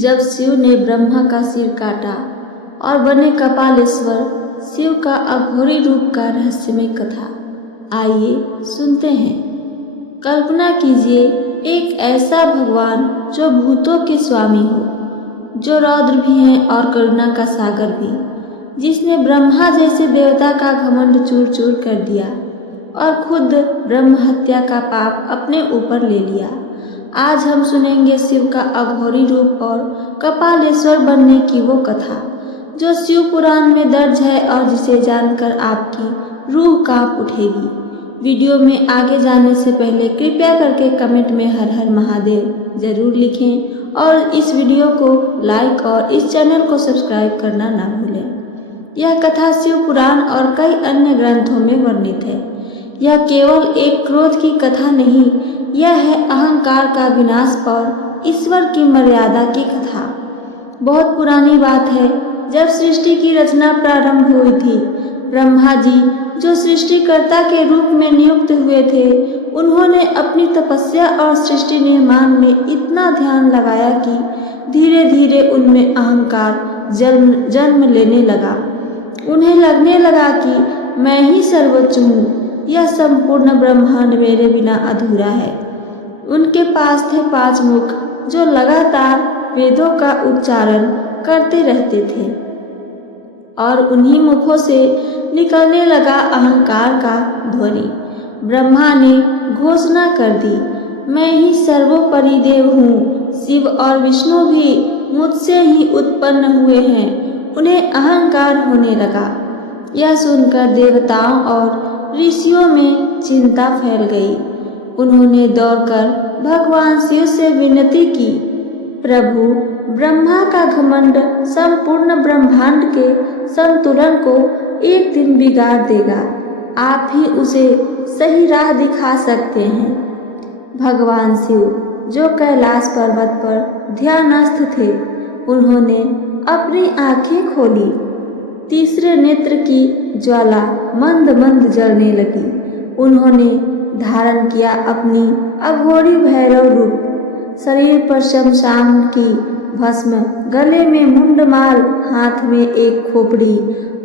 जब शिव ने ब्रह्मा का सिर काटा और बने कपालेश्वर शिव का अघोरी रूप का रहस्यमय कथा। आइए सुनते हैं। कल्पना कीजिए एक ऐसा भगवान जो भूतों के स्वामी हो, जो रौद्र भी हैं और करुणा का सागर भी, जिसने ब्रह्मा जैसे देवता का घमंड चूर चूर कर दिया और खुद ब्रह्म हत्या का पाप अपने ऊपर ले लिया। आज हम सुनेंगे शिव का अघोरी रूप और कपालेश्वर बनने की वो कथा जो शिव पुराण में दर्ज है और जिसे जानकर आपकी रूह कांप उठेगी। वीडियो में आगे जाने से पहले कृपया करके कमेंट में हर हर महादेव जरूर लिखें और इस वीडियो को लाइक और इस चैनल को सब्सक्राइब करना ना भूलें। यह कथा शिव पुराण और कई अन्य ग्रंथों में वर्णित है। यह केवल एक क्रोध की कथा नहीं, यह है अहंकार का विनाश और ईश्वर की मर्यादा की कथा। बहुत पुरानी बात है, जब सृष्टि की रचना प्रारंभ हुई थी, ब्रह्मा जी जो सृष्टिकर्ता के रूप में नियुक्त हुए थे, उन्होंने अपनी तपस्या और सृष्टि निर्माण में इतना ध्यान लगाया कि धीरे धीरे उनमें अहंकार जन्म लेने लगा। उन्हें लगने लगा कि मैं ही सर्वोच्च हूँ, यह संपूर्ण ब्रह्मांड मेरे बिना अधूरा है। उनके पास थे 5 मुख जो लगातार वेदों का उच्चारण करते रहते थे और उन्हीं मुखों से निकलने लगा अहंकार का ध्वनि। ब्रह्मा ने घोषणा कर दी, मैं ही सर्वोपरि देव हूँ। शिव और विष्णु भी मुझसे ही उत्पन्न हुए हैं। उन्हें अहंकार होने लगा। यह सुनकर देवताओं और ऋषियों में चिंता फैल गई। उन्होंने दौड़कर भगवान शिव से विनती की, प्रभु, ब्रह्मा का घमंड संपूर्ण ब्रह्मांड के संतुलन को एक दिन बिगाड़ देगा। आप ही उसे सही राह दिखा सकते हैं। भगवान शिव जो कैलाश पर्वत पर ध्यानस्थ थे, उन्होंने अपनी आंखें खोली। तीसरे नेत्र की ज्वाला मंद मंद जलने लगी। उन्होंने धारण किया अपनी अघोरी भैरव रूप। शरीर पर शमशान की भस्म, गले में मुंडमाल, हाथ में एक खोपड़ी,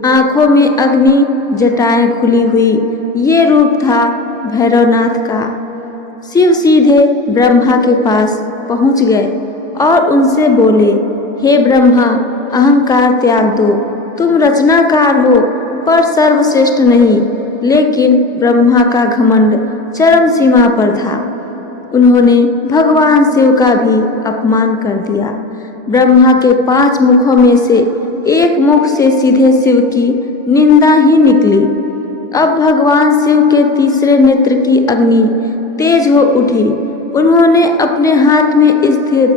आंखों में अग्नि, जटाएं खुली हुई। ये रूप था भैरवनाथ का। शिव सीधे ब्रह्मा के पास पहुंच गए और उनसे बोले, हे ब्रह्मा, अहंकार त्याग दो। तुम रचनाकार हो पर सर्वश्रेष्ठ नहीं। लेकिन ब्रह्मा का घमंड चरम सीमा पर था। उन्होंने भगवान शिव का भी अपमान कर दिया। ब्रह्मा के 5 मुखों में से एक मुख से सीधे शिव की निंदा ही निकली। अब भगवान शिव के तीसरे नेत्र की अग्नि तेज हो उठी। उन्होंने अपने हाथ में स्थित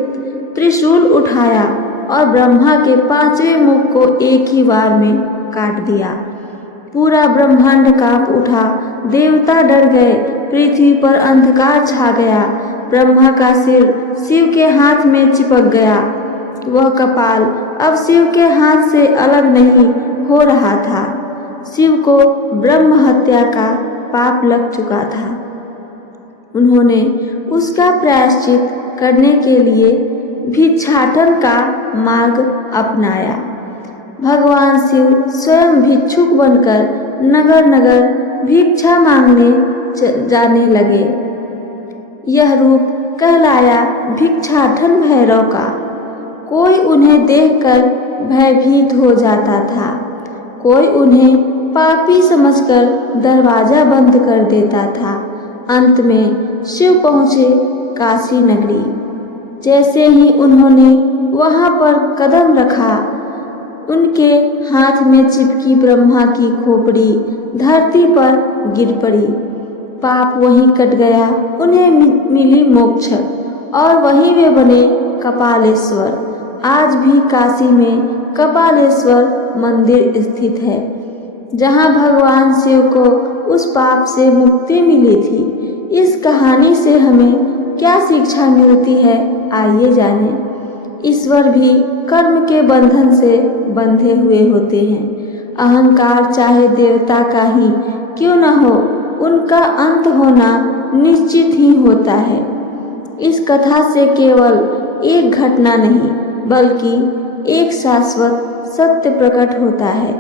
त्रिशूल उठाया और ब्रह्मा के 5वें मुख को एक ही बार में काट दिया। पूरा ब्रह्मांड कांप उठा। देवता डर गए। पृथ्वी पर अंधकार छा गया। ब्रह्मा का सिर शिव के हाथ में चिपक गया। वह कपाल अब शिव के हाथ से अलग नहीं हो रहा था। शिव को ब्रह्म हत्या का पाप लग चुका था। उन्होंने उसका प्रायश्चित करने के लिए भिक्षाटन का मार्ग अपनाया। भगवान शिव स्वयं भिक्षुक बनकर नगर नगर भिक्षा मांगने जाने लगे। यह रूप कहलाया भिक्षाटन भैरव का। कोई उन्हें देखकर भयभीत हो जाता था, कोई उन्हें पापी समझकर दरवाजा बंद कर देता था। अंत में शिव पहुँचे काशी नगरी। जैसे ही उन्होंने वहां पर कदम रखा, उनके हाथ में चिपकी ब्रह्मा की खोपड़ी धरती पर गिर पड़ी। पाप वहीं कट गया। उन्हें मिली मोक्ष और वहीं वे बने कपालेश्वर। आज भी काशी में कपालेश्वर मंदिर स्थित है, जहां भगवान शिव को उस पाप से मुक्ति मिली थी। इस कहानी से हमें क्या शिक्षा मिलती है, आइए जानें। ईश्वर भी कर्म के बंधन से बंधे हुए होते हैं। अहंकार चाहे देवता का ही क्यों न हो, उनका अंत होना निश्चित ही होता है। इस कथा से केवल एक घटना नहीं, बल्कि एक शाश्वत सत्य प्रकट होता है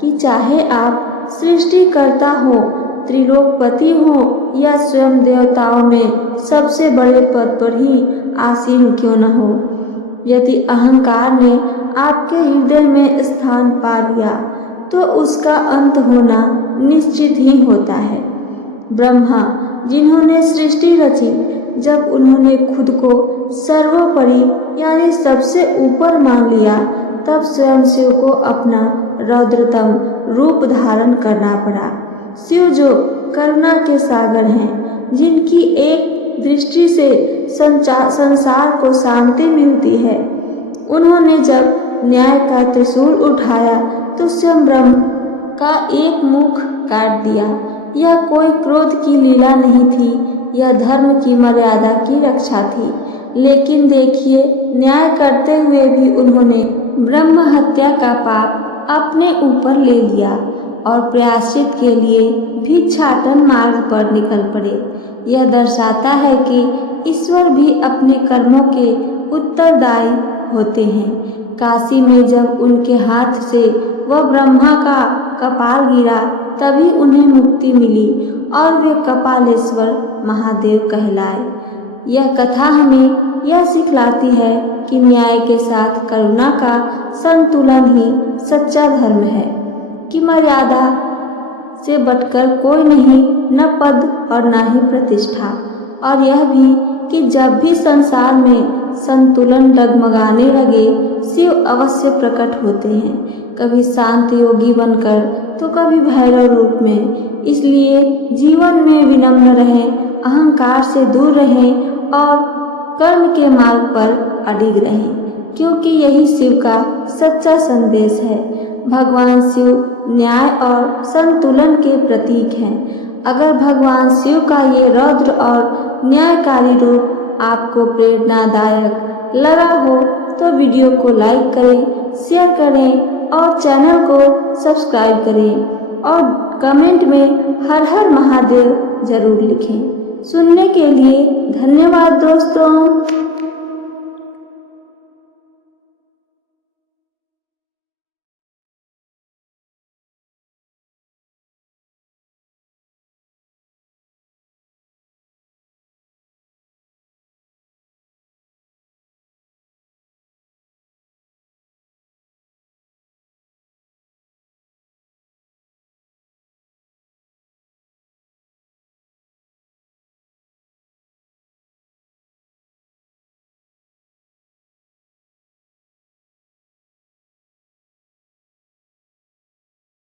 कि चाहे आप सृष्टिकर्ता हो, त्रिलोकपति हो या स्वयं देवताओं में सबसे बड़े पद पर ही आसीन क्यों न हो, यदि अहंकार ने आपके हृदय में स्थान पा लिया तो उसका अंत होना निश्चित ही होता है। ब्रह्मा जिन्होंने सृष्टि रची, जब उन्होंने खुद को सर्वोपरि यानी सबसे ऊपर मान लिया, तब स्वयं शिव को अपना रौद्रतम रूप धारण करना पड़ा। शिव जो करुणा के सागर हैं, जिनकी एक दृष्टि से संसार को शांति मिलती है, उन्होंने जब न्याय का त्रिशूल उठाया तो स्वयं ब्रह्म का एक मुख काट दिया। यह कोई क्रोध की लीला नहीं थी, यह धर्म की मर्यादा की रक्षा थी। लेकिन देखिए, न्याय करते हुए भी उन्होंने ब्रह्म हत्या का पाप अपने ऊपर ले लिया और प्रायश्चित के लिए भिक्षाटन मार्ग पर निकल पड़े। यह दर्शाता है कि ईश्वर भी अपने कर्मों के उत्तरदायी होते हैं। काशी में जब उनके हाथ से वह ब्रह्मा का कपाल गिरा, तभी उन्हें मुक्ति मिली और वे कपालेश्वर महादेव कहलाए। यह कथा हमें यह सिखलाती है कि न्याय के साथ करुणा का संतुलन ही सच्चा धर्म है, कि मर्यादा से बढ़कर कोई नहीं, न पद और न ही प्रतिष्ठा। और यह भी कि जब भी संसार में संतुलन डगमगाने लगे, शिव अवश्य प्रकट होते हैं, कभी शांत योगी बनकर तो कभी भैरव रूप में। इसलिए जीवन में विनम्र रहें, अहंकार से दूर रहें और कर्म के मार्ग पर अडिग रहें, क्योंकि यही शिव का सच्चा संदेश है। भगवान शिव न्याय और संतुलन के प्रतीक हैं। अगर भगवान शिव का ये रौद्र और न्यायकारी रूप आपको प्रेरणादायक लगा हो तो वीडियो को लाइक करें, शेयर करें और चैनल को सब्सक्राइब करें और कमेंट में हर हर महादेव जरूर लिखें। सुनने के लिए धन्यवाद दोस्तों।